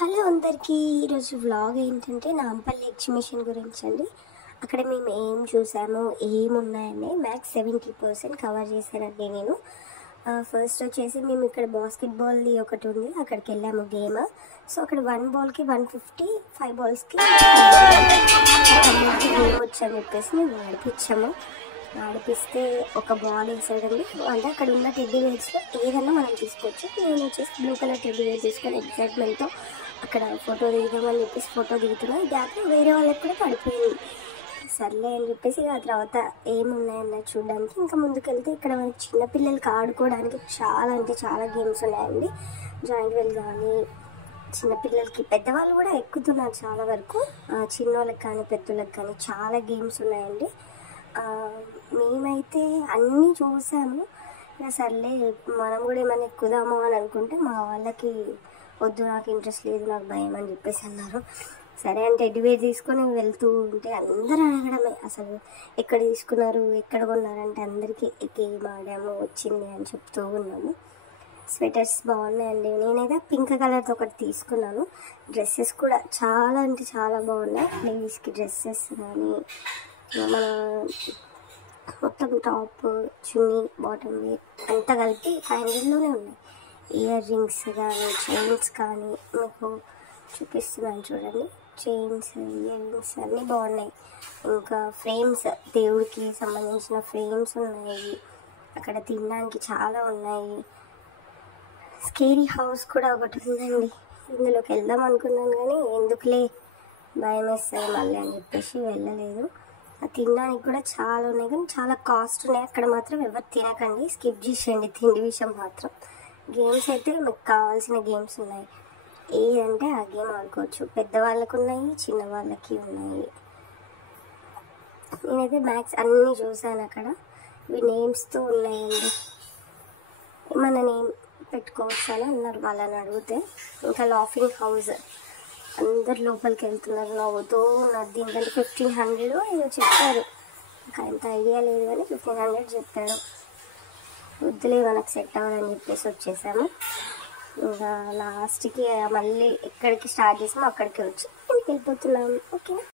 Hello అందరికీ ఈరోజు vlog ఏంటంటే నాంపల్లి ఎగ్జిబిషన్ గురించి అండి. అక్కడ మేము ఏం చూసాము ఏమున్నాయని మ్యాక్స్ 70% కవర్ చేశానండి నేను. ఫస్ట్ వచ్చేసి మేము ఇక్కడ బాస్కెట్బాల్ది ఒకటి ఉంది, అక్కడికి వెళ్ళాము గేమ్. సో అక్కడ 1 బాల్కి 150, 5 బాల్స్కి గేమ్ వచ్చని చెప్పేసి మేము ఆడిపిస్తే ఒక బాల్ వేసాడండి. అంటే అక్కడ ఉన్న టెడ్డీ వేర్స్లో ఏదన్నా మనం తీసుకోవచ్చు. నేను వచ్చేసి బ్లూ కలర్ టెడ్డీ వేర్ తీసుకొని ఎగ్జైట్మెంట్తో అక్కడ ఫోటో దిగుదామని చెప్పేసి ఫోటో దిగుతున్నా. గ్యాప్లో వేరే వాళ్ళకి కూడా పడిపోయింది. సర్లే అని చెప్పేసి ఆ తర్వాత ఏమున్నాయన్నది చూడడానికి ఇంకా ముందుకెళ్తే ఇక్కడ మనకి చిన్నపిల్లలకి ఆడుకోవడానికి చాలా అంటే చాలా గేమ్స్ ఉన్నాయండి. జాయింట్ వీల్ కానీ చిన్నపిల్లలకి, పెద్దవాళ్ళు కూడా ఎక్కుతున్నారు చాలా వరకు. చిన్నోళ్ళకి కానీ పెద్దోళ్ళకి కానీ చాలా గేమ్స్ ఉన్నాయండి. మేమైతే అన్నీ చూసాము. సర్లే మనం కూడా ఏమైనా ఎక్కుదాము అని అనుకుంటే మా వాళ్ళకి వద్దు, నాకు ఇంట్రెస్ట్ లేదు, నాకు భయం అని చెప్పేసి అన్నారు. సరే అంటే టెడ్డీబేర్ తీసుకొని వెళ్తూ ఉంటే అందరూ అడగడమే, అసలు ఎక్కడ తీసుకున్నారు, ఎక్కడ కొన్నారంటే అందరికీ గేమ్ ఆడాము వచ్చింది అని చెప్తూ ఉన్నాము. స్వెటర్స్ బాగున్నాయండి. నేనైతే పింక్ కలర్తో ఒకటి తీసుకున్నాను. డ్రెస్సెస్ కూడా చాలా అంటే చాలా బాగున్నాయి. లేడీస్కి డ్రెస్సెస్ కానీ మన మొత్తం టాప్, చున్నీ, బాటమ్ వేర్ అంతా కలిపి 500లోనే ఉన్నాయి. ఇయర్ రింగ్స్ కానీ చైన్స్ కానీ మీకు చూపిస్తున్నాను చూడండి. చైన్స్, ఇయర్ రింగ్స్ అన్నీ బాగున్నాయి. ఇంకా ఫ్రేమ్స్, దేవుడికి సంబంధించిన ఫ్రేమ్స్ ఉన్నాయి. అక్కడ తినడానికి చాలా ఉన్నాయి. స్కేరీ హౌస్ కూడా ఒకటి ఉందండి. ఇందులోకి వెళ్దాం అనుకున్నాను కానీ ఎందుకులే భయం వేస్తుంది మళ్ళీ అని చెప్పేసి వెళ్ళలేదు. తినడానికి కూడా చాలా ఉన్నాయి కానీ చాలా కాస్ట్ ఉన్నాయి. అక్కడ మాత్రం ఎవరు తినకండి, స్కిప్ చేసేయండి తిండి విషయం మాత్రం. గేమ్స్ అయితే మీకు కావాల్సిన గేమ్స్ ఉన్నాయి. ఏదంటే ఆ గేమ్ ఆడుకోవచ్చు. పెద్దవాళ్ళకు ఉన్నాయి, చిన్నవాళ్ళకి ఉన్నాయి. నేనైతే మ్యాక్స్ అన్నీ చూసాను అక్కడ. ఇవి నేమ్స్తో ఉన్నాయండి. మన నేమ్ పెట్టుకోవచ్చు అని అన్నారు వాళ్ళని అడిగితే. ఇంకా లాఫింగ్ హౌస్, అందరు లోపలికి వెళ్తున్నారు, నవ్వుతూ ఉన్నారు. దీనికంటే 1500 ఏదో చెప్పారు, ఇంకా ఎంత ఐడియా లేదు కానీ 1500 చెప్పారు. వద్దులే మనకు సెట్ అవ్వదని చెప్పేసి వచ్చేసాము. ఇంకా లాస్ట్కి మళ్ళీ ఎక్కడికి స్టార్ట్ చేసామో అక్కడికి వచ్చి ఇంటికి వెళ్ళిపోతున్నాము. ఓకే.